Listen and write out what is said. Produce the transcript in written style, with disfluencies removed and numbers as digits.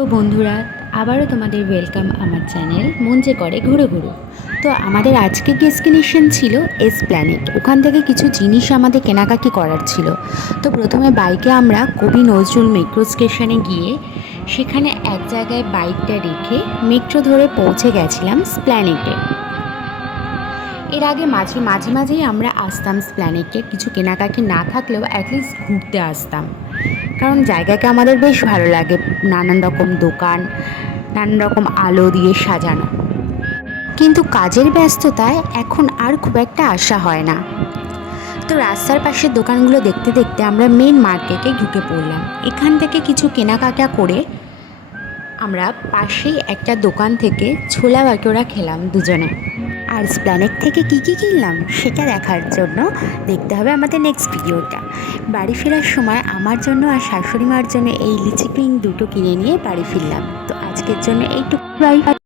তো বন্ধুরা, আবারও তোমাদের ওয়েলকাম আমার চ্যানেল মন যে করে ঘুরে ঘুরো। তো আমাদের আজকে ডেস্টিনেশন ছিল এসপ্ল্যানেড। ওখান থেকে কিছু জিনিস আমাদের কেনাকাটি করার ছিল। তো প্রথমে বাইকে আমরা কবি নজরুল মেট্রো স্টেশনে গিয়ে সেখানে এক জায়গায় বাইকটা রেখে মেট্রো ধরে পৌঁছে গেছিলাম স্প্ল্যানেডে। এর আগে মাঝেই আমরা আসতাম স্প্ল্যানেডে, কিছু কেনাকাটি না থাকলেও অ্যাটলিস্ট ঘুরতে আসতাম, কারণ জায়গাটা আমাদের বেশ ভালো লাগে। নানান রকম দোকান, নানান রকম আলো দিয়ে সাজানো। কিন্তু কাজের ব্যস্ততায় এখন আর খুব একটা আসা হয় না। তো রাস্তার পাশের দোকানগুলো দেখতে দেখতে আমরা মেন মার্কেটে ঢুকে পড়লাম। এখান থেকে কিছু কেনাকাটা করে আমরা পাশেই একটা দোকান থেকে ছোলা ভাটোরা খেলাম দুজনে। আর স্প্ল্যানেড থেকে কী কী কিনলাম সেটা দেখার জন্য দেখতে হবে আমাদের নেক্সট ভিডিওটা। বাড়ি ফেরার সময় আমার জন্য আর শাশুড়ি মার জন্য এই লিচি ক্রিম দুটো কিনে নিয়ে বাড়ি ফিরলাম। তো আজকের জন্য এইটুকু, বাই।